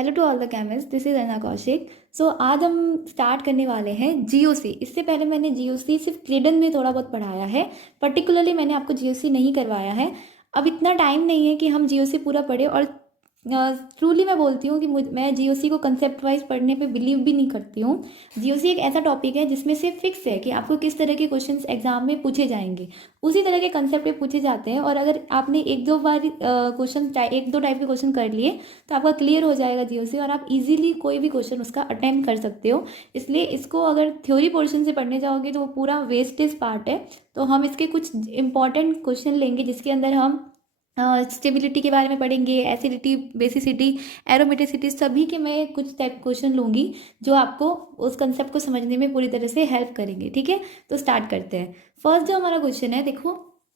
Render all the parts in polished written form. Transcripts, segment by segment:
Hello to all the chemist, this is Ana Kaushik. सो आज हम start करने वाले हैं जीओसी। इससे पहले मैंने जीओसी सिर्फ क्रेडन में थोड़ा बहुत पढ़ाया है, पर्टिकुलरली मैंने आपको जीओसी नहीं करवाया है। अब इतना टाइम नहीं है कि हम जीओसी पूरा पढ़े, और ट्रूली मैं बोलती हूँ कि मैं जीओसी को कंसेप्ट वाइज पढ़ने पे बिलीव भी नहीं करती हूँ। जीओसी एक ऐसा टॉपिक है जिसमें से फिक्स है कि आपको किस तरह के क्वेश्चंस एग्जाम में पूछे जाएंगे, उसी तरह के कंसेप्ट पे पूछे जाते हैं। और अगर आपने एक दो बार क्वेश्चन एक दो टाइप के क्वेश्चन कर लिए तो आपका क्लियर हो जाएगा जीओसी, और आप इजीली कोई भी क्वेश्चन उसका अटेम्प्ट कर सकते हो। इसलिए इसको अगर थ्योरी पोर्शन से पढ़ने जाओगे तो वो पूरा वेस्टेज पार्ट है। तो हम इसके कुछ इंपॉर्टेंट क्वेश्चन लेंगे जिसके अंदर हम स्टेबिलिटी के बारे में पढ़ेंगे, एसिडिटी, बेसिसिटी, एरोमेटिसिटी, सभी के मैं कुछ टाइप क्वेश्चन लूँगी जो आपको उस कंसेप्ट को समझने में पूरी तरह से हेल्प करेंगे। ठीक है, तो स्टार्ट करते हैं। फर्स्ट जो हमारा क्वेश्चन है, देखो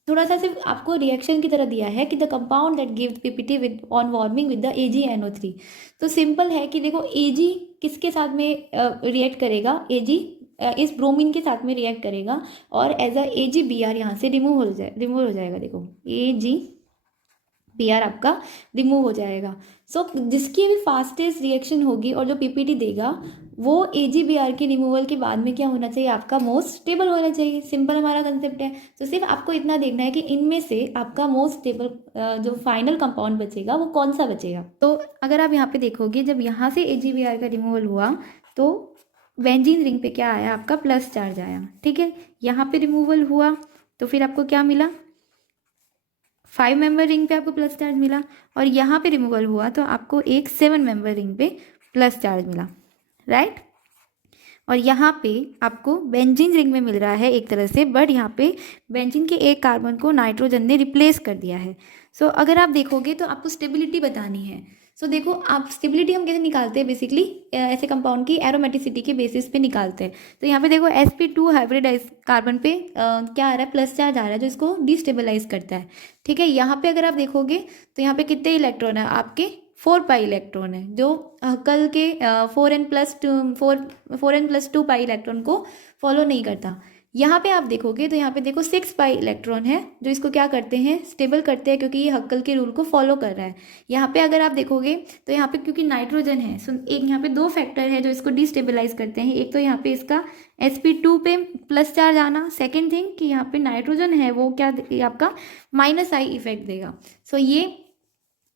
थोड़ा सा सिर्फ आपको रिएक्शन की तरह दिया है कि the compound that gives PPT with on warming with the AgNO3। तो सिंपल है कि देखो Ag किसके साथ में रिएक्ट करेगा, Ag इस ब्रोमीन के साथ में रिएक्ट करेगा और एज अ AgBr यहाँ से रिमूव हो जाएगा। देखो AgBr आपका रिमूव हो जाएगा। सो जिसकी भी फास्टेस्ट रिएक्शन होगी और जो पीपीटी देगा वो AgBr के रिमूवल के बाद में क्या होना चाहिए, आपका मोस्ट स्टेबल होना चाहिए। सिंपल हमारा कंसेप्ट है। तो सिर्फ आपको इतना देखना है कि इनमें से आपका मोस्ट स्टेबल जो फाइनल कंपाउंड बचेगा वो कौन सा बचेगा। तो अगर आप यहाँ पे देखोगे, जब यहाँ से AgBr का रिमूवल हुआ तो बेंजीन रिंग पे क्या आया, आपका प्लस चार्ज आया। ठीक है, यहाँ पे रिमूवल हुआ तो फिर आपको क्या मिला, 5 मेंबर रिंग पे आपको प्लस चार्ज मिला, और यहाँ पे रिमूवल हुआ तो आपको एक 7 मेंबर रिंग पे प्लस चार्ज मिला, राइट। और यहाँ पे आपको बेंजीन रिंग में मिल रहा है एक तरह से, बट यहाँ पे बेंजीन के एक कार्बन को नाइट्रोजन ने रिप्लेस कर दिया है। सो अगर आप देखोगे तो आपको स्टेबिलिटी बतानी है। सो देखो, आप स्टेबिलिटी हम कैसे निकालते हैं, बेसिकली ऐसे कंपाउंड की एरोमेटिसिटी के बेसिस पे निकालते हैं। तो यहाँ पे देखो sp2 हाइब्रिडाइज कार्बन पे क्या आ रहा है, प्लस चार्ज आ रहा है, जो इसको डिस्टेबलाइज करता है। ठीक है, यहाँ पे अगर आप देखोगे तो यहाँ पे कितने इलेक्ट्रॉन है, आपके 4 पाई इलेक्ट्रॉन है, जो कल के 4n+2 पाई इलेक्ट्रॉन को फॉलो नहीं करता। यहाँ पे आप देखोगे तो यहाँ पे देखो 6 पाई इलेक्ट्रॉन है, जो इसको क्या करते हैं, स्टेबल करते हैं, क्योंकि ये हक्कल के रूल को फॉलो कर रहा है। यहाँ पे अगर आप देखोगे तो यहाँ पे क्योंकि नाइट्रोजन है, सो एक यहाँ पे दो फैक्टर है जो इसको डिस्टेबलाइज करते हैं। एक तो यहाँ पे इसका sp2 पे प्लस चार्ज आना, सेकेंड थिंग कि यहाँ पे नाइट्रोजन है वो क्या, आपका -I इफेक्ट देगा। सो ये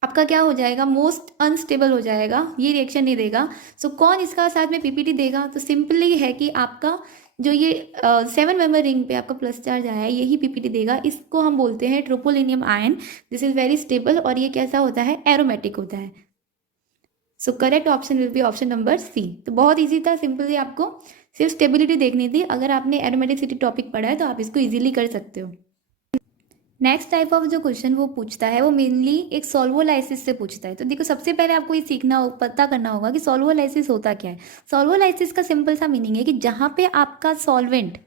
आपका क्या हो जाएगा, मोस्ट अनस्टेबल हो जाएगा, ये रिएक्शन नहीं देगा। सो कौन इसका साथ में पीपीटी देगा, तो सिंपली है कि आपका जो ये 7 मेंबर रिंग पे आपका प्लस चार्ज आया है, यही पीपीटी देगा। इसको हम बोलते हैं tropylium ion. This is very stable, और ये कैसा होता है, एरोमेटिक होता है। So correct option will be option number C. तो बहुत ईजी था, सिंपली आपको सिर्फ स्टेबिलिटी देखनी थी। अगर आपने एरोमेटिसिटी टॉपिक पढ़ा है तो आप इसको ईजिली कर सकते हो। नेक्स्ट टाइप ऑफ जो क्वेश्चन वो पूछता है वो मेनली एक सॉल्वोलाइसिस से पूछता है। तो देखो, सबसे पहले आपको ये पता करना होगा कि सॉल्वोलाइसिस होता क्या है। सॉल्वोलाइसिस का सिंपल सा मीनिंग है कि जहाँ पे आपका solvent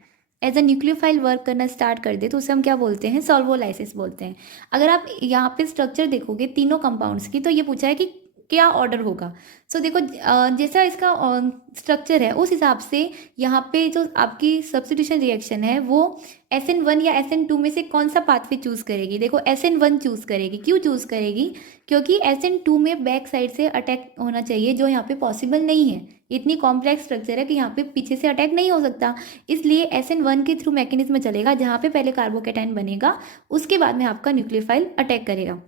as a nucleophile work करना स्टार्ट कर दे तो उसे हम क्या बोलते हैं, सॉल्वोलाइसिस बोलते हैं। अगर आप यहाँ पे स्ट्रक्चर देखोगे तीनों कंपाउंड्स की, तो ये पूछा है कि क्या ऑर्डर होगा। सो देखो, जैसा इसका स्ट्रक्चर है उस हिसाब से यहाँ पे जो आपकी सब्स्टिट्यूशन रिएक्शन है वो SN1 या SN2 में से कौन सा पाथवे चूज करेगी। देखो SN1 चूज करेगी। क्यों चूज करेगी, क्योंकि SN2 में बैक साइड से अटैक होना चाहिए, जो यहाँ पे पॉसिबल नहीं है। इतनी कॉम्प्लेक्स स्ट्रक्चर है कि यहाँ पे पीछे से अटैक नहीं हो सकता, इसलिए SN1 के थ्रू मैकेनिज्म में चलेगा, जहाँ पे पहले कार्बोकेटाइन बनेगा, उसके बाद में आपका न्यूक्लियोफाइल अटैक करेगा।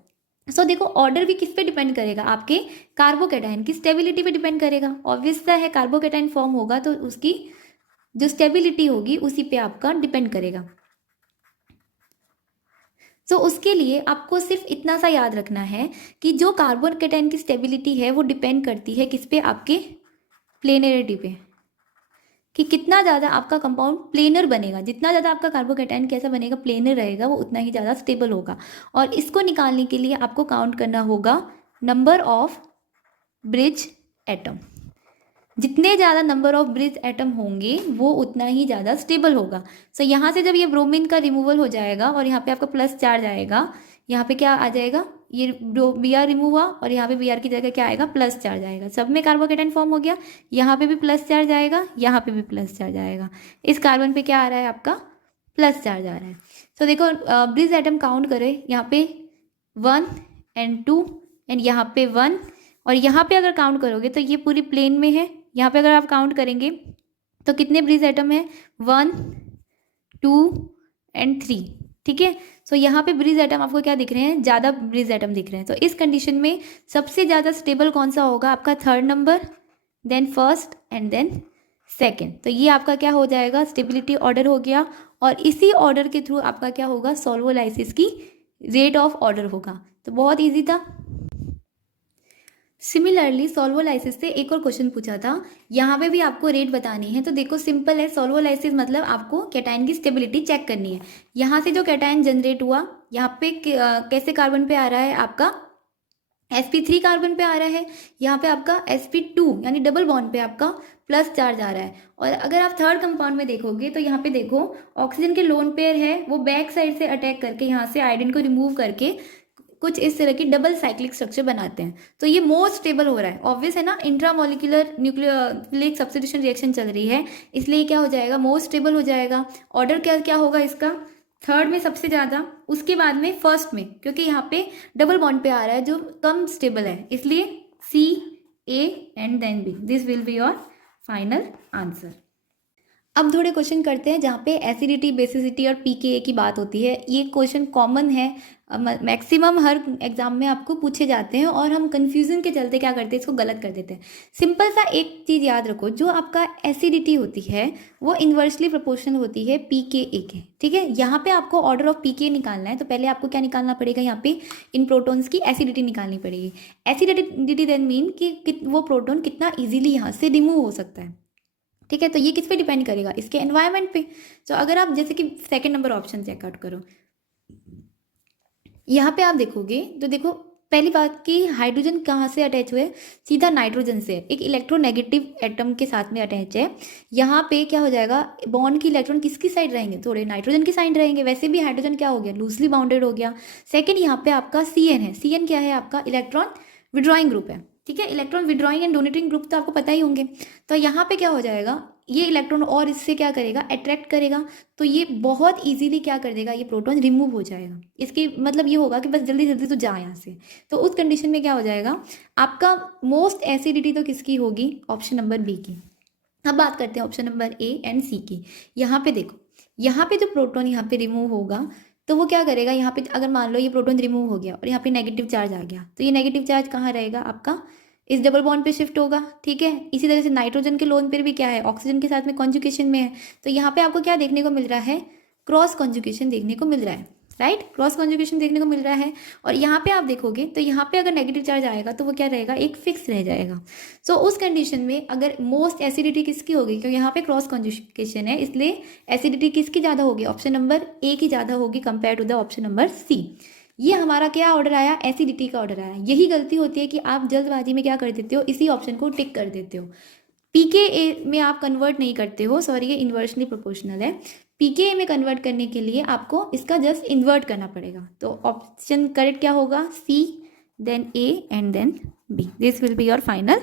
सो देखो, ऑर्डर भी किस पे डिपेंड करेगा, आपके कार्बोकेटाइन की स्टेबिलिटी पे डिपेंड करेगा। ऑब्वियस है, कार्बोकेटाइन फॉर्म होगा तो उसकी जो स्टेबिलिटी होगी उसी पे आपका डिपेंड करेगा। सो उसके लिए आपको सिर्फ इतना सा याद रखना है कि जो कार्बोकेटाइन की स्टेबिलिटी है वो डिपेंड करती है किस पे, आपके प्लेनरिटी पे, कि कितना ज़्यादा आपका कंपाउंड प्लेनर बनेगा। जितना ज़्यादा आपका कार्बोकेटाइन कैसा बनेगा, प्लेनर रहेगा, वो उतना ही ज़्यादा स्टेबल होगा। और इसको निकालने के लिए आपको काउंट करना होगा नंबर ऑफ ब्रिज एटम। जितने ज़्यादा नंबर ऑफ ब्रिज एटम होंगे वो उतना ही ज़्यादा स्टेबल होगा। सो यहाँ से जब ये ब्रोमीन का रिमूवल हो जाएगा और यहाँ पे आपका प्लस चार्ज आएगा, यहाँ पे क्या आ जाएगा, ये Br रिमूव हुआ और यहाँ पे Br की जगह क्या आएगा, प्लस चार्ज आएगा। सब में कार्बोकेटाइन फॉर्म हो गया, यहाँ पे भी प्लस चार्ज आएगा, यहाँ पे भी प्लस चार्ज आएगा। इस कार्बन पे क्या आ रहा है, आपका प्लस चार्ज आ रहा है। तो देखो, ब्रिज एटम काउंट करें, यहाँ पे 1 and 2 एंड यहाँ पे 1 और यहाँ पे अगर काउंट करोगे तो ये पूरी प्लेन में है। यहाँ पे अगर आप काउंट करेंगे तो कितने ब्रिज एटम है, 1 2 एंड 3, ठीक है। सो यहाँ पे ब्रिज एटम आपको क्या दिख रहे हैं, ज़्यादा ब्रिज एटम दिख रहे हैं। तो इस कंडीशन में सबसे ज़्यादा स्टेबल कौन सा होगा, आपका third number, then first and then second. तो ये आपका क्या हो जाएगा, स्टेबिलिटी ऑर्डर हो गया। और इसी ऑर्डर के थ्रू आपका क्या होगा, सॉल्वोलाइसिस की रेट ऑफ ऑर्डर होगा। तो बहुत ईजी था। सिमिलरली सॉल्वोलाइसिस से एक और क्वेश्चन पूछा था, यहाँ पे भी आपको रेट बतानी है। तो देखो सिंपल है, सॉल्वोलाइसिस मतलब आपको कैटायन की स्टेबिलिटी चेक करनी है। यहाँ से जो कैटायन जनरेट हुआ, यहाँ पे कैसे कार्बन पे आ रहा है, आपका sp3 कार्बन पे आ रहा है। यहाँ पे आपका sp2 यानी डबल बॉन्ड पे आपका प्लस चार्ज आ रहा है। और अगर आप थर्ड कंपाउंड में देखोगे तो यहाँ पे देखो ऑक्सीजन के लोन पेयर है, वो बैक साइड से अटैक करके यहाँ से आयोडीन को रिमूव करके कुछ इस तरह की डबल साइक्लिक स्ट्रक्चर बनाते हैं। तो ये मोस्ट स्टेबल हो रहा है, ऑब्वियस है ना, इंट्रामोलिकुलर न्यूक्लियोफिलिक सब्स्टिट्यूशन रिएक्शन चल रही है, इसलिए क्या हो जाएगा, मोस्ट स्टेबल हो जाएगा। ऑर्डर क्या क्या होगा इसका, थर्ड में सबसे ज़्यादा, उसके बाद में फर्स्ट में, क्योंकि यहाँ पे डबल बॉन्ड पे आ रहा है जो कम स्टेबल है, इसलिए C, A and then B. This will be your final answer. अब थोड़े क्वेश्चन करते हैं जहाँ पे एसिडिटी, बेसिसिटी और पीकेए की बात होती है। ये क्वेश्चन कॉमन है, मैक्सिमम हर एग्जाम में आपको पूछे जाते हैं और हम कंफ्यूजन के चलते क्या करते हैं, इसको गलत कर देते हैं। सिंपल सा एक चीज़ याद रखो, जो आपका एसिडिटी होती है वो इन्वर्सली प्रोपोर्शनल होती है पीकेए के, ठीक है। यहाँ पे आपको ऑर्डर ऑफ पीके निकालना है, तो पहले आपको क्या निकालना पड़ेगा, यहाँ पे इन प्रोटॉन्स की एसिडिटी निकालनी पड़ेगी। एसिडिटी देन मीन कि वो प्रोटॉन कितना ईजिली यहाँ से रिमूव हो सकता है, ठीक है। तो ये किस पे डिपेंड करेगा, इसके एनवायरनमेंट पे। तो अगर आप जैसे कि सेकंड नंबर ऑप्शन चेकआउट करो, यहाँ पे आप देखोगे तो देखो पहली बात कि हाइड्रोजन कहाँ से अटैच हुए, सीधा नाइट्रोजन से, एक इलेक्ट्रोनेगेटिव एटम के साथ में अटैच है। यहाँ पे क्या हो जाएगा, बॉन्ड की इलेक्ट्रॉन किसकी साइड रहेंगे, थोड़े नाइट्रोजन की साइड रहेंगे। वैसे भी हाइड्रोजन क्या हो गया, लूजली बाउंडेड हो गया। सेकेंड यहाँ पे आपका सी है, सी क्या है, आपका इलेक्ट्रॉन विड्रॉइंग ग्रुप है, ठीक है। Electron withdrawing and donating group तो आपको पता ही होंगे। तो यहाँ पे क्या हो जाएगा, ये इलेक्ट्रॉन और इससे क्या करेगा, अट्रैक्ट करेगा। तो ये बहुत इजीली क्या कर देगा, ये प्रोटॉन रिमूव हो जाएगा। इसकी मतलब ये होगा कि बस जल्दी जल्दी तो जा यहाँ से। तो उस कंडीशन में क्या हो जाएगा, आपका मोस्ट एसिडिटी तो किसकी होगी, ऑप्शन नंबर बी की। अब बात करते हैं ऑप्शन नंबर ए एंड सी की। यहाँ पे देखो, यहाँ पे जो प्रोटॉन यहाँ पे रिमूव होगा तो वो क्या करेगा, यहाँ पे अगर मान लो ये प्रोटॉन रिमूव हो गया और यहाँ पे नेगेटिव चार्ज आ गया, तो ये नेगेटिव चार्ज कहाँ रहेगा, आपका इस डबल बॉन्ड पे शिफ्ट होगा, ठीक है। इसी तरह से नाइट्रोजन के लोन पर भी क्या है, ऑक्सीजन के साथ में कॉन्जुगेशन में है। तो यहाँ पे आपको क्या देखने को मिल रहा है, क्रॉस कॉन्जुगेशन देखने को मिल रहा है, राइट, क्रॉस कॉन्जुगेशन देखने को मिल रहा है। और यहाँ पे आप देखोगे तो यहाँ पे अगर नेगेटिव चार्ज आएगा तो वो क्या रहेगा, एक फिक्स रह जाएगा। सो उस कंडीशन में अगर मोस्ट एसिडिटी किसकी होगी, क्योंकि यहाँ पे क्रॉस कॉन्जुगेशन है, इसलिए एसिडिटी किसकी ज़्यादा होगी, ऑप्शन नंबर ए की ज़्यादा होगी compare to the option number C. ये हमारा क्या ऑर्डर आया, एसिडिटी का ऑर्डर आया। यही गलती होती है कि आप जल्दबाजी में क्या कर देते हो, इसी ऑप्शन को टिक कर देते हो। पीके में आप कन्वर्ट नहीं करते हो, सॉरी ये इन्वर्सली प्रोपोर्शनल है। पीके में कन्वर्ट करने के लिए आपको इसका जस्ट इन्वर्ट करना पड़ेगा। तो ऑप्शन करेक्ट क्या होगा, C, then A and then B. This will be your final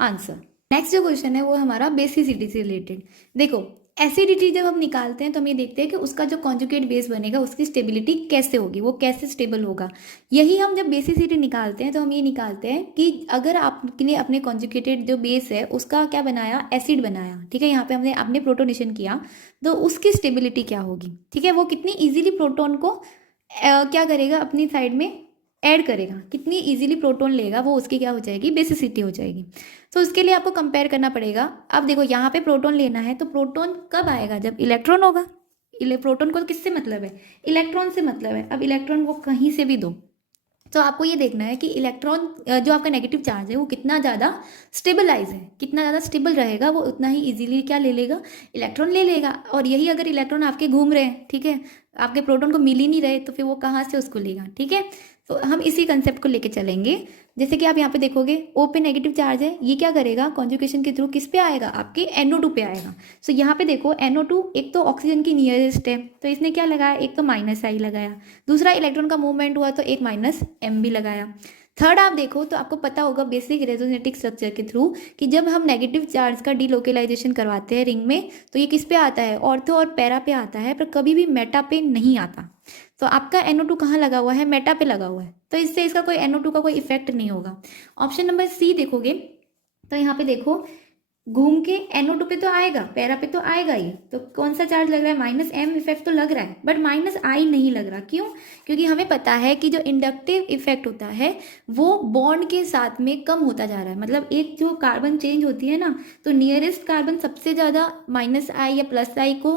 answer. Next जो क्वेश्चन है वो हमारा बेसिसिटी से रिलेटेड। देखो एसिडिटी जब हम निकालते हैं तो हम ये देखते हैं कि उसका जो कॉन्जुगेट बेस बनेगा उसकी स्टेबिलिटी कैसे होगी, वो कैसे स्टेबल होगा। यही हम जब बेसिसिटी निकालते हैं तो हम ये निकालते हैं कि अगर आपने अपने कॉन्जुगेटेड जो बेस है उसका क्या बनाया, एसिड बनाया, ठीक है। यहाँ पे हमने अपने प्रोटोनेशन किया तो उसकी स्टेबिलिटी क्या होगी, ठीक है। वो कितनी ईजिली प्रोटोन को क्या करेगा, अपनी साइड में ऐड करेगा, कितनी इजीली प्रोटॉन लेगा, वो उसकी क्या हो जाएगी, बेसिसिटी हो जाएगी। तो उसके लिए आपको कंपेयर करना पड़ेगा। अब देखो यहाँ पे प्रोटॉन लेना है तो प्रोटॉन कब आएगा, जब इलेक्ट्रॉन होगा। प्रोटॉन को किससे मतलब है, इलेक्ट्रॉन से मतलब है। अब इलेक्ट्रॉन वो कहीं से भी दो, तो आपको ये देखना है कि इलेक्ट्रॉन जो आपका नेगेटिव चार्ज है वो कितना ज़्यादा स्टेबलाइज है, कितना ज़्यादा स्टेबल रहेगा, वो उतना ही इजीली क्या ले लेगा, इलेक्ट्रॉन ले लेगा। और यही अगर इलेक्ट्रॉन आपके घूम रहे हैं, ठीक है, आपके प्रोटॉन को मिल ही नहीं रहे, तो फिर वो कहाँ से उसको लेगा, ठीक है। तो हम इसी कंसेप्ट को लेके चलेंगे। जैसे कि आप यहाँ पे देखोगे O पे नेगेटिव चार्ज है, ये क्या करेगा, कॉन्जुगेशन के थ्रू किस पे आएगा, आपके NO2 पे आएगा। सो यहाँ पे देखो NO2 एक तो ऑक्सीजन की नियरेस्ट है, तो इसने क्या लगाया, एक तो माइनस आई लगाया, दूसरा इलेक्ट्रॉन का मूवमेंट हुआ तो एक माइनस M भी लगाया। थर्ड आप देखो तो आपको पता होगा बेसिक रेजोनेटिक स्ट्रक्चर के थ्रू कि जब हम नेगेटिव चार्ज का डीलोकेलाइजेशन करवाते हैं रिंग में तो ये किस पे आता है, ऑर्थो और पैरा पे आता है, पर कभी भी मेटा पे नहीं आता। तो आपका NO2 कहाँ लगा हुआ है, मेटा पे लगा हुआ है, तो इससे इसका कोई NO2 का कोई इफेक्ट नहीं होगा। ऑप्शन नंबर सी देखोगे तो यहाँ पे देखो घूम के NO2 पे तो आएगा, पैरा पे तो आएगा ही, तो कौन सा चार्ज लग रहा है, -m इफेक्ट तो लग रहा है, बट -I नहीं लग रहा। क्यों? क्योंकि हमें पता है कि जो इंडक्टिव इफेक्ट होता है वो बॉन्ड के साथ में कम होता जा रहा है। मतलब एक जो कार्बन चेंज होती है ना, तो नियरेस्ट कार्बन सबसे ज़्यादा -I या +I को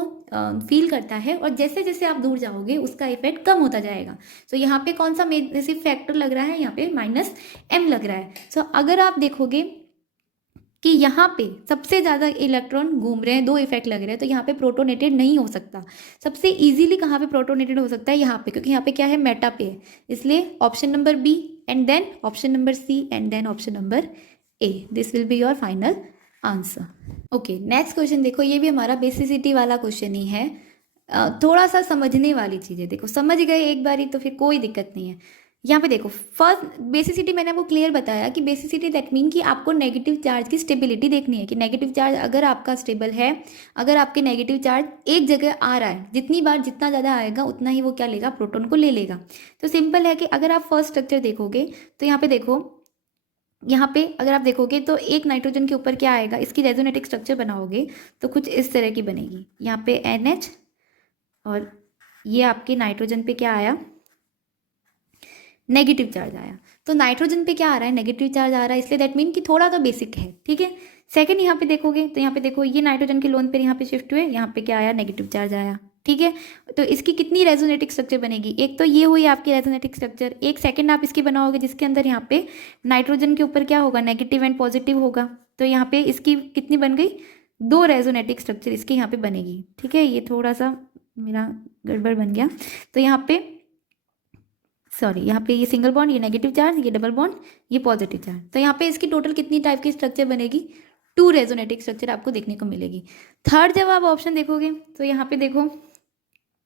फील करता है, और जैसे जैसे आप दूर जाओगे उसका इफेक्ट कम होता जाएगा। सो यहाँ पे कौन सा सिर्फ फैक्टर लग रहा है, यहाँ पे -m लग रहा है। सो अगर आप देखोगे कि यहाँ पे सबसे ज़्यादा इलेक्ट्रॉन घूम रहे हैं, 2 इफेक्ट लग रहे हैं, तो यहाँ पे प्रोटोनेटेड नहीं हो सकता। सबसे इजीली कहाँ पे प्रोटोनेटेड हो सकता है, यहाँ पे, क्योंकि यहाँ पे क्या है, मेटा पे है। इसलिए option number B and then option number C and then option number A, this will be your final answer. Okay, next question देखो, ये भी हमारा बेसिसिटी वाला क्वेश्चन ही है। थोड़ा सा समझने वाली चीज़ें, देखो समझ गए एक बारी तो फिर कोई दिक्कत नहीं है। यहाँ पे देखो, फर्स्ट बेसिसिटी मैंने आपको क्लियर बताया कि बेसिसिटी दैट मीन कि आपको नेगेटिव चार्ज की स्टेबिलिटी देखनी है, कि नेगेटिव चार्ज अगर आपका स्टेबल है, अगर आपके नेगेटिव चार्ज एक जगह आ रहा है, जितनी बार जितना ज़्यादा आएगा उतना ही वो क्या लेगा, प्रोटॉन को ले लेगा। तो सिंपल है कि अगर आप फर्स्ट स्ट्रक्चर देखोगे तो यहाँ पे देखो, यहाँ पे अगर आप देखोगे तो एक नाइट्रोजन के ऊपर क्या आएगा, इसकी रेजोनेटिक स्ट्रक्चर बनाओगे तो कुछ इस तरह की बनेगी। यहाँ पे NH और ये आपके नाइट्रोजन पे क्या आया, नेगेटिव चार्ज आया। तो नाइट्रोजन पे क्या आ रहा है, नेगेटिव चार्ज आ रहा है, इसलिए दैट मीन कि थोड़ा तो बेसिक है, ठीक है। सेकंड यहाँ पे देखोगे तो यहाँ पे देखो ये नाइट्रोजन के लोन पे यहाँ पे शिफ्ट हुए, यहाँ पे क्या आया, नेगेटिव चार्ज आया, ठीक है। तो इसकी कितनी रेजोनेटिक स्ट्रक्चर बनेगी, एक तो ये हुई आपकी रेजोनेटिक स्ट्रक्चर, एक सेकंड आप इसकी बनाओगे जिसके अंदर यहाँ पे नाइट्रोजन के ऊपर क्या होगा, नेगेटिव एंड पॉजिटिव होगा। तो यहाँ पे इसकी कितनी बन गई, 2 रेजोनेटिक स्ट्रक्चर इसकी यहाँ पे बनेगी, ठीक है। ये थोड़ा सा मेरा गड़बड़ बन गया, तो यहाँ पे सॉरी, यहाँ पे ये सिंगल बॉन्ड, ये नेगेटिव चार्ज, ये डबल बॉन्ड, ये पॉजिटिव चार्ज। तो यहाँ पे इसकी टोटल कितनी टाइप की स्ट्रक्चर बनेगी, 2 रेजोनेटिक स्ट्रक्चर आपको देखने को मिलेगी। थर्ड जब आप ऑप्शन देखोगे तो यहाँ पे देखो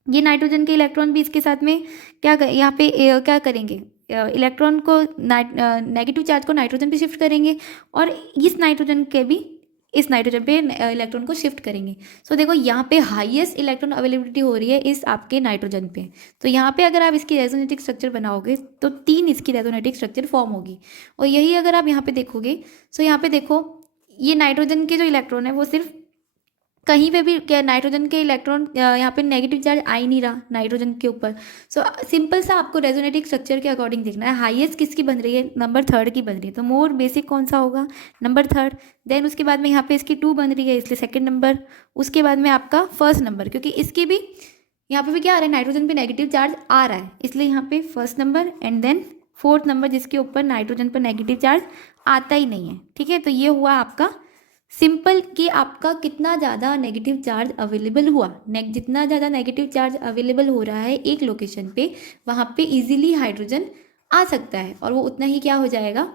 ये नाइट्रोजन के इलेक्ट्रॉन भी इसके साथ में क्या यहाँ पे क्या करेंगे, इलेक्ट्रॉन को नेगेटिव चार्ज को नाइट्रोजन पे शिफ्ट करेंगे, और इस नाइट्रोजन के भी इस नाइट्रोजन पे इलेक्ट्रॉन को शिफ्ट करेंगे। सो देखो यहाँ पे हाईएस्ट इलेक्ट्रॉन अवेलेबिलिटी हो रही है इस आपके नाइट्रोजन पे। तो यहाँ पे अगर आप इसकी रेजोनेटिक स्ट्रक्चर बनाओगे तो 3 इसकी रेजोनेटिक स्ट्रक्चर फॉर्म होगी। और यही अगर आप यहाँ पे देखोगे, सो यहाँ पे देखो ये नाइट्रोजन के जो इलेक्ट्रॉन है वो सिर्फ कहीं पे भी क्या, नाइट्रोजन के इलेक्ट्रॉन यहाँ पे नेगेटिव चार्ज आ ही नहीं रहा नाइट्रोजन के ऊपर। सो सिंपल सा आपको रेजोनेटिक स्ट्रक्चर के अकॉर्डिंग देखना है, हाईएस्ट किसकी बन रही है, नंबर 3 की बन रही है, तो मोर बेसिक कौन सा होगा, नंबर 3। देन उसके बाद में यहाँ पे इसकी 2 बन रही है इसलिए सेकेंड नंबर, उसके बाद में आपका फर्स्ट नंबर, क्योंकि इसकी भी यहाँ पे भी क्या आ रहा है, नाइट्रोजन पे नेगेटिव चार्ज आ रहा है, इसलिए यहाँ पे first number and then fourth number जिसके ऊपर नाइट्रोजन पर नेगेटिव चार्ज आता ही नहीं है, ठीक है। तो ये हुआ आपका सिंपल कि आपका कितना ज़्यादा नेगेटिव चार्ज अवेलेबल हुआ, जितना ज़्यादा नेगेटिव चार्ज अवेलेबल हो रहा है एक लोकेशन पे, वहाँ पे इजीली हाइड्रोजन आ सकता है, और वो उतना ही क्या हो जाएगा,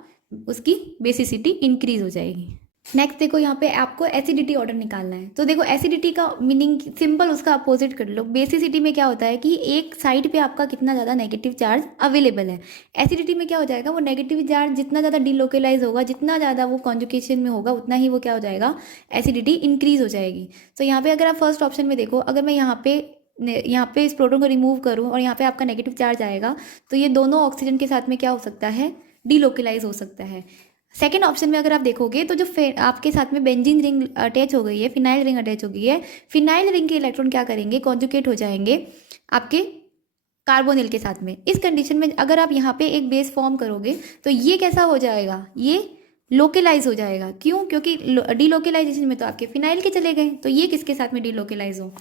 उसकी बेसिसिटी इंक्रीज हो जाएगी। नेक्स्ट देखो, यहाँ पे आपको एसिडिटी ऑर्डर निकालना है। तो देखो एसिडिटी का मीनिंग सिंपल उसका अपोजिट कर लो। बेसिसिटी में क्या होता है कि एक साइड पे आपका कितना ज़्यादा नेगेटिव चार्ज अवेलेबल है। एसिडिटी में क्या हो जाएगा, वो नेगेटिव चार्ज जितना ज़्यादा डिलोकलाइज होगा, जितना ज़्यादा वो कॉन्जुगेशन में होगा, उतना ही वो क्या हो जाएगा, एसिडिटी इंक्रीज हो जाएगी। तो यहाँ पे अगर आप फर्स्ट ऑप्शन में देखो, अगर मैं यहाँ पे इस प्रोटॉन को रिमूव करूँ और यहाँ पे आपका नेगेटिव चार्ज आएगा, तो ये दोनों ऑक्सीजन के साथ में क्या हो सकता है, डिलोकलाइज हो सकता है। सेकेंड ऑप्शन में अगर आप देखोगे तो जो आपके साथ में बेंजीन रिंग अटैच हो गई है, फिनाइल रिंग अटैच हो गई है, फिनाइल रिंग के इलेक्ट्रॉन क्या करेंगे, कॉन्जुगेट हो जाएंगे आपके कार्बोनिल के साथ में। इस कंडीशन में अगर आप यहाँ पे एक बेस फॉर्म करोगे तो ये कैसा हो जाएगा, ये लोकलाइज हो जाएगा। क्यों, क्योंकि डिलोकलाइजेशन में तो आपके फिनाइल के चले गए, तो ये किसके साथ में डिलोकलाइज हो,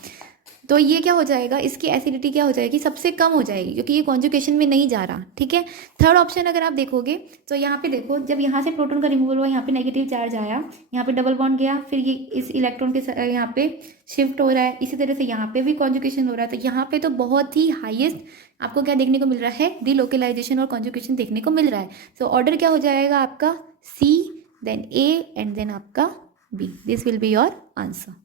तो ये क्या हो जाएगा, इसकी एसिडिटी क्या हो जाएगी, सबसे कम हो जाएगी, क्योंकि ये कॉन्जुगेशन में नहीं जा रहा, ठीक है। थर्ड ऑप्शन अगर आप देखोगे तो यहाँ पे देखो, जब यहाँ से प्रोटॉन का रिमूवल हुआ, यहाँ पे नेगेटिव चार्ज आया, यहाँ पे डबल बॉन्ड गया, फिर ये इस इलेक्ट्रॉन के यहाँ पे शिफ्ट हो रहा है, इसी तरह से यहाँ पे भी कॉन्जुगेशन हो रहा है। तो यहाँ पे तो बहुत ही हाईएस्ट आपको क्या देखने को मिल रहा है, डिलोकलाइजेशन और कॉन्जुगेशन देखने को मिल रहा है। सो ऑर्डर क्या हो जाएगा आपका, C then A and then आपका B, this will be your answer.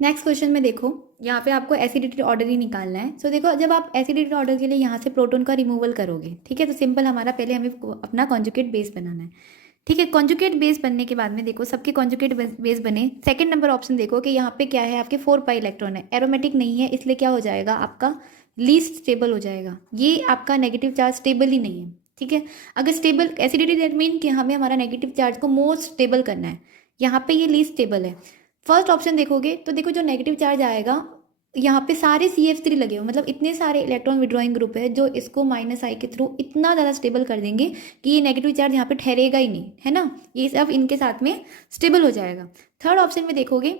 Next question में देखो, यहाँ पे आपको एसिडिटी ऑर्डर ही निकालना है। सो देखो, जब आप एसिडिटी ऑर्डर के लिए यहाँ से प्रोटॉन का रिमूवल करोगे, ठीक है, तो सिंपल हमारा पहले हमें अपना कॉन्जुगेट बेस बनाना है, ठीक है। कॉन्जुगेट बेस बनने के बाद में देखो, सबके कॉन्जुगेट बेस बने, सेकंड नंबर ऑप्शन देखो कि यहाँ पे क्या है, आपके 4 पाई इलेक्ट्रॉन है, एरोमेटिक नहीं है, इसलिए क्या हो जाएगा आपका लीस्ट स्टेबल हो जाएगा। ये आपका नेगेटिव चार्ज स्टेबल ही नहीं है, ठीक है। अगर स्टेबल एसिडिटी दैट मीन कि हमें हमारा नेगेटिव चार्ज को मोस्ट स्टेबल करना है, यहाँ पे ये लीस्ट स्टेबल है। फर्स्ट ऑप्शन देखोगे तो देखो जो नेगेटिव चार्ज आएगा यहाँ पे सारे CH3 लगे हुए, मतलब इतने सारे इलेक्ट्रॉन विड्रॉइंग ग्रुप है जो इसको -I के थ्रू इतना ज़्यादा स्टेबल कर देंगे कि ये नेगेटिव चार्ज यहाँ पे ठहरेगा ही नहीं, है ना। ये सब इनके साथ में स्टेबल हो जाएगा। थर्ड ऑप्शन में देखोगे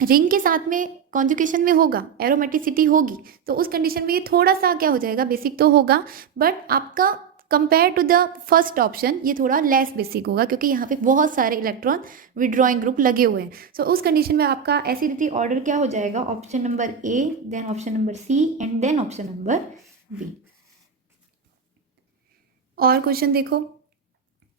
रिंग के साथ में कॉन्जुगेशन में होगा, एरोमेटिसिटी होगी, तो उस कंडीशन में ये थोड़ा सा क्या हो जाएगा, बेसिक तो होगा, बट आपका compare to the first option ये थोड़ा लेस बेसिक होगा, क्योंकि यहाँ पे बहुत सारे इलेक्ट्रॉन विड्रॉइंग ग्रुप लगे हुए हैं। सो उस कंडीशन में आपका एसिडिटी ऑर्डर क्या हो जाएगा, option number A, then option number C and then option number B. और क्वेश्चन देखो,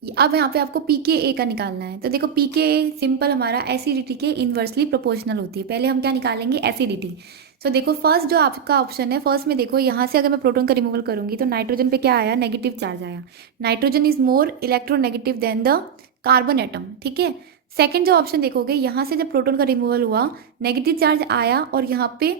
अब यहाँ पे आपको pKa का निकालना है। तो देखो pKa सिंपल हमारा एसिडिटी के इन्वर्सली प्रोपोर्शनल होती है। पहले हम क्या निकालेंगे, एसिडिटी। तो देखो फर्स्ट जो आपका ऑप्शन है, फर्स्ट में देखो यहाँ से अगर मैं प्रोटॉन का रिमूवल करूंगी तो नाइट्रोजन पे क्या आया, नेगेटिव चार्ज आया। Nitrogen is more electronegative than the carbon atom, ठीक है। सेकेंड जो ऑप्शन देखोगे, यहाँ से जब प्रोटॉन का रिमूवल हुआ नेगेटिव चार्ज आया और यहाँ पे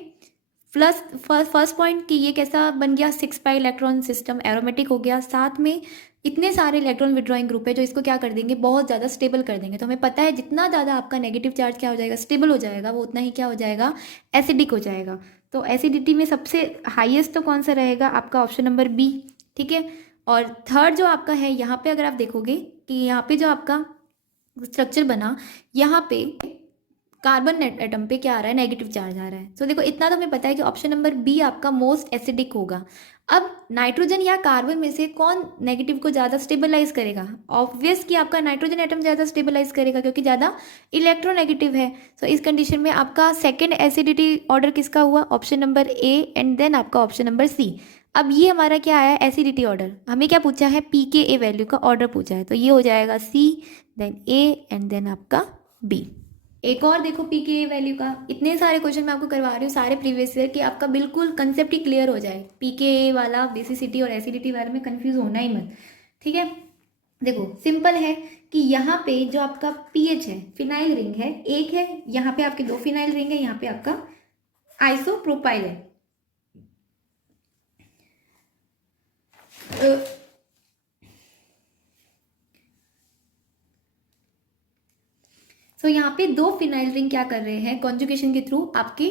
प्लस फर्स्ट पॉइंट कि ये कैसा बन गया, 6 इलेक्ट्रॉन सिस्टम एरोमेटिक हो गया। साथ में इतने सारे इलेक्ट्रॉन विड्रॉइंग ग्रुप है जो इसको क्या कर देंगे, बहुत ज़्यादा स्टेबल कर देंगे। तो हमें पता है जितना ज़्यादा आपका नेगेटिव चार्ज क्या हो जाएगा, स्टेबल हो जाएगा, वो उतना ही क्या हो जाएगा, एसिडिक हो जाएगा। तो एसिडिटी में सबसे हाईएस्ट तो कौन सा रहेगा, आपका ऑप्शन नंबर बी, ठीक है। और थर्ड जो आपका है, यहाँ पे अगर आप देखोगे कि यहाँ पे जो आपका स्ट्रक्चर बना, यहाँ पे कार्बन एटम पे क्या आ रहा है, नेगेटिव चार्ज आ रहा है। तो देखो इतना तो हमें पता है कि ऑप्शन नंबर बी आपका मोस्ट एसिडिक होगा। अब नाइट्रोजन या कार्बन में से कौन नेगेटिव को ज़्यादा स्टेबलाइज करेगा, ऑब्वियस कि आपका नाइट्रोजन एटम ज़्यादा स्टेबलाइज करेगा क्योंकि ज़्यादा इलेक्ट्रोनेगेटिव है। तो इस कंडीशन में आपका सेकेंड एसिडिटी ऑर्डर किसका हुआ, option number A and then आपका ऑप्शन नंबर सी। अब ये हमारा क्या आया, एसिडिटी ऑर्डर। हमें क्या पूछा है, pKa वैल्यू का ऑर्डर पूछा है, तो ये हो जाएगा सी, देन ए एंड देन आपका बी। एक और देखो pKa वैल्यू का, इतने सारे क्वेश्चन मैं आपको करवा रही हूँ सारे प्रीवियस ईयर कि आपका बिल्कुल कंसेप्ट ही क्लियर हो जाए। pKa वाला बेसिसिटी और एसिडिटी वाले में कंफ्यूज होना ही मत, ठीक है। देखो सिंपल है कि यहाँ पे जो आपका pH है, फिनाइल रिंग है एक है, यहाँ पे आपके 2 फिनाइल रिंग है, यहाँ पे आपका आइसोप्रोपाइल है। तो यहाँ पे 2 फिनाइल रिंग क्या कर रहे हैं, कॉन्जुगेशन के थ्रू आपके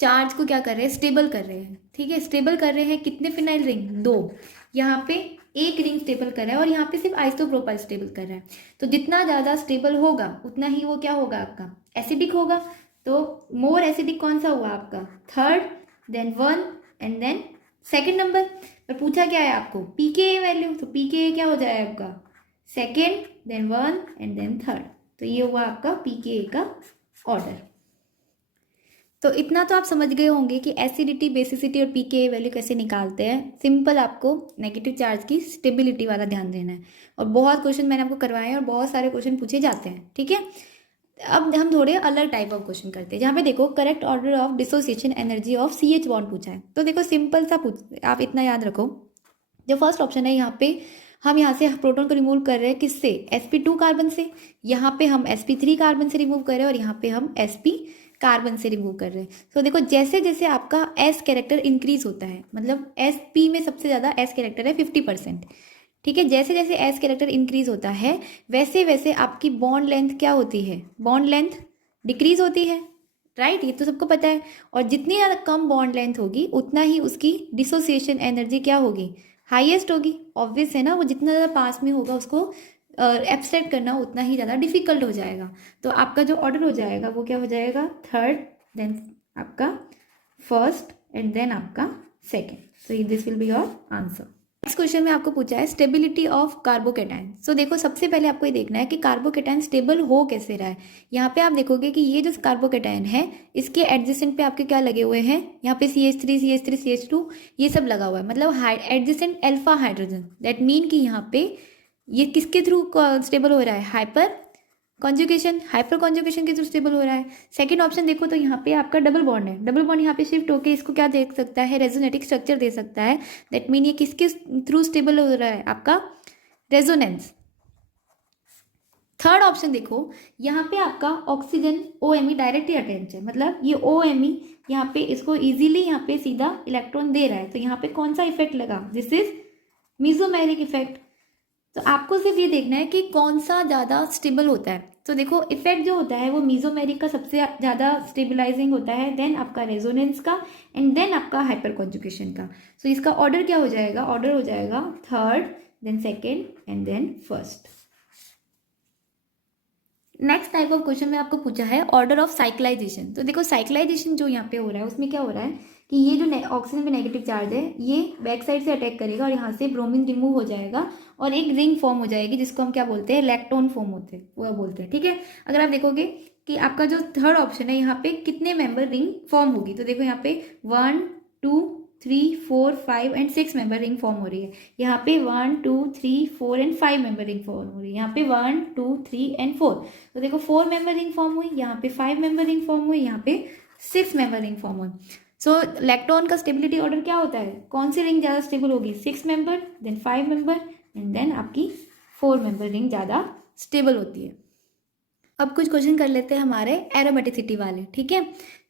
चार्ज को क्या कर रहे हैं, स्टेबल कर रहे हैं, ठीक है। स्टेबल कर रहे हैं कितने फिनाइल रिंग, 2। यहाँ पे एक रिंग स्टेबल कर रहा है और यहाँ पे सिर्फ आइसोप्रोपाइल स्टेबल कर रहा है। तो जितना ज़्यादा स्टेबल होगा उतना ही वो क्या होगा, आपका एसिडिक होगा। तो मोर एसिडिक कौन सा हुआ आपका, third, then 1 and then second number पर पूछा क्या है आपको, pKa वैल्यू। तो pKa क्या हो जाएगा आपका, second, then 1 and then third. तो ये हुआ आपका pKa का ऑर्डर। तो इतना तो आप समझ गए होंगे कि एसिडिटी, बेसिसिटी और pKa वैल्यू कैसे निकालते हैं। सिंपल आपको नेगेटिव चार्ज की स्टेबिलिटी वाला ध्यान देना है। और बहुत क्वेश्चन मैंने आपको करवाए हैं और बहुत सारे क्वेश्चन पूछे जाते हैं, ठीक है। अब हम थोड़े अलग टाइप ऑफ क्वेश्चन करते हैं, जहाँ पे देखो correct order of dissociation energy of CH bond पूछा है। तो देखो सिंपल सा आप इतना याद रखो, जो फर्स्ट ऑप्शन है यहाँ पे हम यहाँ से प्रोटॉन को रिमूव कर रहे हैं किससे, sp2 कार्बन से। यहाँ पे हम sp3 कार्बन से रिमूव कर रहे हैं और यहाँ पे हम sp कार्बन से रिमूव कर रहे हैं। तो देखो जैसे जैसे आपका s कैरेक्टर इंक्रीज होता है, मतलब sp में सबसे ज़्यादा s कैरेक्टर है 50%, ठीक है। जैसे जैसे s कैरेक्टर इंक्रीज होता है वैसे वैसे आपकी बॉन्ड लेंथ क्या होती है, बॉन्ड लेंथ डिक्रीज होती है, राइट। ये तो सबको पता है। और जितनी ज़्यादा कम बॉन्ड लेंथ होगी उतना ही उसकी डिसोसिएशन एनर्जी क्या होगी, हाईएस्ट होगी। ऑब्वियस है ना, वो जितना ज़्यादा पास में होगा उसको एब्स्ट्रैक्ट करना उतना ही ज़्यादा डिफिकल्ट हो जाएगा। तो आपका जो ऑर्डर हो जाएगा वो क्या हो जाएगा, थर्ड, देन आपका फर्स्ट एंड देन आपका सेकेंड। तो this will be your answer. Next question में आपको पूछा है स्टेबिलिटी ऑफ कार्बोकेटाइन। सो देखो सबसे पहले आपको ये देखना है कि कार्बोकेटाइन स्टेबल हो कैसे रहा है। यहाँ पे आप देखोगे कि ये जो कार्बोकेटाइन है इसके एडजेसेंट पे आपके क्या लगे हुए हैं, यहाँ पे CH3 CH3 CH2 ये सब लगा हुआ है, मतलब adjacent alpha hydrogen. That mean कि यहाँ पे ये किसके थ्रू स्टेबल हो रहा है, हाइपर कॉन्जुगेशन के थ्रू स्टेबल हो रहा है। सेकंड ऑप्शन देखो तो यहाँ पे आपका डबल बॉन्ड है, डबल बॉन्ड यहाँ पे शिफ्ट होकर इसको क्या दे सकता है, रेजोनेटिक स्ट्रक्चर दे सकता है। दैट मीन ये किसके थ्रू स्टेबल हो रहा है, आपका रेजोनेंस। थर्ड ऑप्शन देखो, यहाँ पे आपका ऑक्सीजन OMe डायरेक्टली अटैच है, मतलब ये OMe यहाँ पे इसको इजीली यहाँ पे सीधा इलेक्ट्रॉन दे रहा है, तो यहाँ पे कौन सा इफेक्ट लगा, दिस इज मीसोमेरिक इफेक्ट। तो आपको सिर्फ ये देखना है कि कौन सा ज़्यादा स्टेबल होता है। तो देखो इफेक्ट जो होता है वो मीसोमेरिक का सबसे ज़्यादा स्टेबलाइजिंग होता है, देन आपका रेजोनेंस का, एंड देन आपका हाइपर कॉन्जुगेशन का। सो इसका ऑर्डर क्या हो जाएगा, ऑर्डर हो जाएगा third, then second and then first. Next type of question में आपको पूछा है ऑर्डर ऑफ साइक्लाइजेशन। तो देखो साइक्लाइजेशन जो यहाँ पे हो रहा है उसमें क्या हो रहा है कि ये जो ऑक्सीजन में नेगेटिव चार्ज है ये बैक साइड से अटैक करेगा और यहाँ से ब्रोमीन रिमूव हो जाएगा और एक रिंग फॉर्म हो जाएगी जिसको हम क्या बोलते हैं, इलेक्ट्रॉन फॉर्म होते हैं, वो बोलते हैं। ठीक है, अगर आप देखोगे कि आपका जो थर्ड ऑप्शन है यहाँ पे कितने मेंबर रिंग फॉर्म होगी, तो देखो यहाँ पे 1 2 3 4 5 एंड 6 मेंबर रिंग फॉर्म हो रही है। यहाँ पे 1 2 3 4 एंड 5 मेंबर रिंग फॉर्म हो रही है। यहाँ पे 1 2 3 एंड 4, तो देखो 4 मेंबर रिंग फॉर्म हुई, यहाँ पे 5 मेंबर रिंग फॉर्म हुई, यहाँ पे 6 मेंबर रिंग फॉर्म हुई। सो इलेक्ट्रॉन का स्टेबिलिटी ऑर्डर क्या होता है, कौन सी रिंग ज़्यादा स्टेबल होगी, 6 member, then 5 member and then आपकी 4 मेंबर रिंग ज़्यादा स्टेबल होती है। अब कुछ क्वेश्चन कर लेते हैं हमारे एरोमेटिसिटी वाले। ठीक है,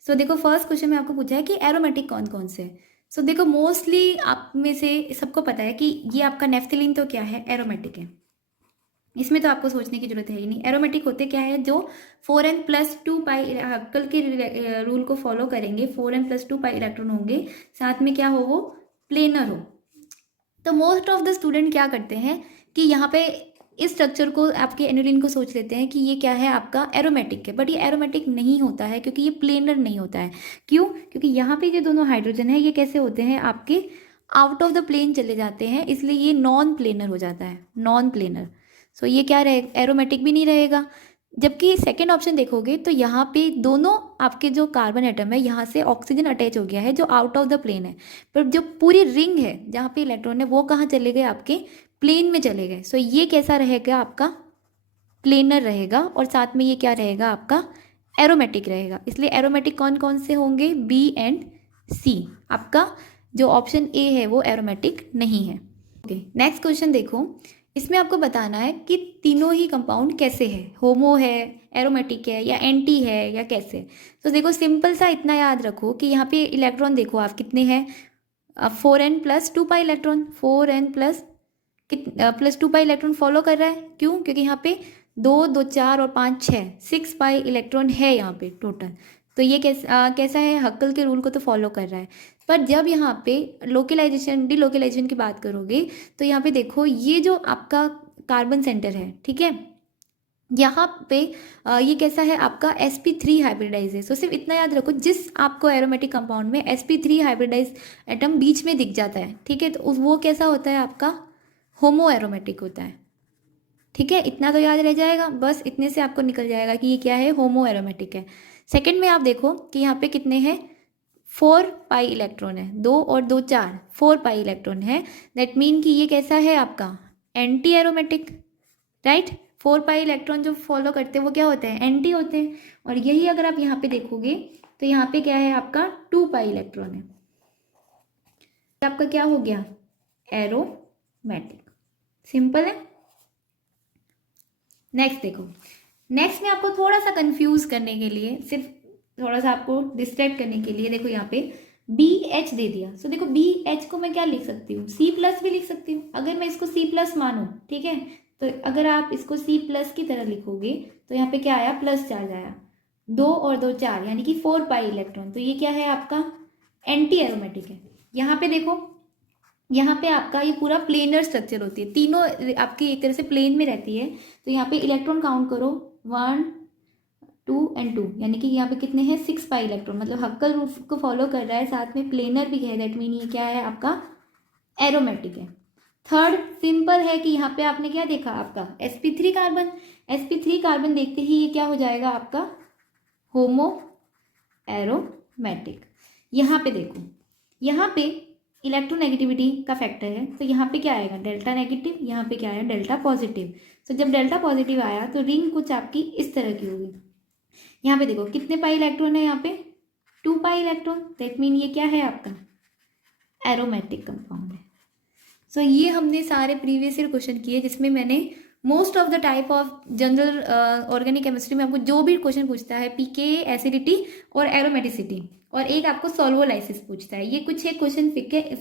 सो देखो फर्स्ट क्वेश्चन में आपको पूछा है कि एरोमेटिक कौन कौन से है। सो देखो मोस्टली आप में से सबको पता है कि ये आपका नेफ्थलीन तो क्या है, एरोमेटिक है, इसमें तो आपको सोचने की जरूरत है ही नहीं। एरोमेटिक होते क्या है, जो 4n+2 पाई हक्कल के रूल को फॉलो करेंगे, 4n+2 पाई इलेक्ट्रॉन होंगे, साथ में क्या हो, वो प्लेनर हो। तो मोस्ट ऑफ द स्टूडेंट क्या करते हैं कि यहाँ पे इस स्ट्रक्चर को, आपके एनुलिन को सोच लेते हैं कि ये क्या है, आपका एरोमेटिक है, बट ये एरोमेटिक नहीं होता है क्योंकि ये प्लेनर नहीं होता है। क्यों, क्योंकि यहाँ पे जो दोनों हाइड्रोजन है ये कैसे होते हैं, आपके आउट ऑफ द प्लेन चले जाते हैं, इसलिए ये नॉन प्लेनर हो जाता है, नॉन प्लेनर। सो ये क्या रहे, एरोमेटिक भी नहीं रहेगा। जबकि सेकेंड ऑप्शन देखोगे तो यहाँ पे दोनों आपके जो कार्बन एटम है यहाँ से ऑक्सीजन अटैच हो गया है जो आउट ऑफ द प्लेन है, पर जो पूरी रिंग है जहाँ पे इलेक्ट्रॉन है वो कहाँ चले गए, आपके प्लेन में चले गए। सो ये कैसा रहेगा, आपका प्लेनर रहेगा, और साथ में ये क्या रहेगा, आपका एरोमेटिक रहेगा। इसलिए एरोमेटिक कौन कौन से होंगे, B एंड C। आपका जो ऑप्शन A है वो एरोमेटिक नहीं है। ओके, नेक्स्ट क्वेश्चन देखो, इसमें आपको बताना है कि तीनों ही कंपाउंड कैसे है, होमो है, एरोमेटिक है, या एंटी है, या कैसे। तो देखो सिंपल सा इतना याद रखो कि यहाँ पे इलेक्ट्रॉन देखो आप कितने हैं, 4n+2 pi electron, 4n+2 pi electron follow कर रहा है। क्यों, क्योंकि यहाँ पे 2 2 4 और 5 6 6 पाई इलेक्ट्रॉन है यहाँ पे टोटल। तो ये कैसा है, हक्कल के रूल को तो फॉलो कर रहा है। पर जब यहाँ पे लोकलाइजेशन डीलोकलाइजेशन की बात करोगे तो यहाँ पे देखो ये जो आपका कार्बन सेंटर है, ठीक है, यहाँ पे ये कैसा है, आपका sp3 हाइब्रिडाइज है। सो सिर्फ इतना याद रखो, जिस आपको एरोमेटिक कंपाउंड में sp3 हाइब्रिडाइज एटम बीच में दिख जाता है, ठीक है, तो वो कैसा होता है, आपका होमो एरोमेटिक होता है। ठीक है, इतना तो याद रह जाएगा, बस इतने से आपको निकल जाएगा कि ये क्या है, होमो एरोमेटिक है। सेकेंड में आप देखो कि यहाँ पे कितने हैं, 4 पाई इलेक्ट्रॉन है, 2 और 2 4, 4 पाई इलेक्ट्रॉन है। दैट मीन कि ये कैसा है, आपका anti aromatic, right. 4 pi electron जो फॉलो करते हैं वो क्या होते हैं, एंटी होते हैं। और यही अगर आप यहाँ पे देखोगे तो यहाँ पे क्या है, आपका 2 पाई इलेक्ट्रॉन है, आपका क्या हो गया, एरोमेटिक। सिंपल है। नेक्स्ट देखो, नेक्स्ट में आपको थोड़ा सा कंफ्यूज करने के लिए, सिर्फ थोड़ा सा आपको डिस्ट्रैक्ट करने के लिए, देखो यहाँ पे BH दे दिया। सो देखो BH को मैं क्या लिख सकती हूँ, C+ भी लिख सकती हूँ, अगर मैं इसको C+ मानूँ, ठीक है। तो अगर आप इसको C+ की तरह लिखोगे तो यहाँ पे क्या आया, प्लस चार्ज आया, 2 और 2 4, यानी कि 4 पाई इलेक्ट्रॉन। तो ये क्या है, आपका एंटी एरोमेटिक है। यहाँ पे देखो, यहाँ पे आपका ये पूरा प्लेनर स्ट्रक्चर होती है, तीनों आपकी एक तरह से प्लेन में रहती है। तो यहाँ पे इलेक्ट्रॉन काउंट करो, 1 2 एंड 2, यानी कि यहाँ पे कितने हैं, 6 पाई इलेक्ट्रॉन, मतलब हक्कल रूल को फॉलो कर रहा है, साथ में प्लेनर भी है। दैट मीन ये क्या है, आपका एरोमेटिक है। थर्ड सिंपल है कि यहाँ पे आपने क्या देखा, आपका sp3 कार्बन, sp3 कार्बन देखते ही ये क्या हो जाएगा, आपका होमो एरोमेटिक। यहाँ पे देखो, यहाँ पे इलेक्ट्रोनेगेटिविटी का फैक्टर है, तो यहाँ पे क्या आएगा, डेल्टा नेगेटिव, यहाँ पे क्या आया, डेल्टा पॉजिटिव। तो जब डेल्टा पॉजिटिव आया तो रिंग कुछ आपकी इस तरह की होगी। यहाँ पे देखो कितने पाई इलेक्ट्रॉन है, यहाँ पे 2 पाई इलेक्ट्रॉन। दैट मीन ये क्या है, आपका एरोमेटिक कंपाउंड है। सो ये हमने सारे प्रीवियस ईयर क्वेश्चन किए जिसमें मैंने most of the type of general organic chemistry में आपको जो भी क्वेश्चन पूछता है, पीके, एसिडिटी और एरोमेटिसिटी, और एक आपको सॉल्वोलाइसिस पूछता है, ये कुछ एक क्वेश्चन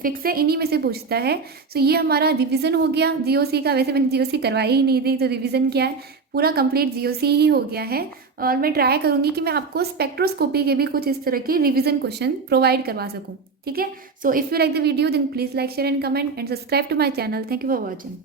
फिक्स है, इन्हीं में से पूछता है। सो ये हमारा रिवीजन हो गया जीओसी का। वैसे मैंने जीओसी करवाई ही नहीं थी, तो रिवीजन क्या है, पूरा कंप्लीट जीओसी ही हो गया है। और मैं ट्राई करूंगी कि मैं आपको स्पेक्ट्रोस्कोपी के भी कुछ इस तरह की रिवीजन क्वेश्चन प्रोवाइड करवा सकूं, ठीक है। So if you like the video then please like, share and comment and subscribe to my channel. Thank you for watching.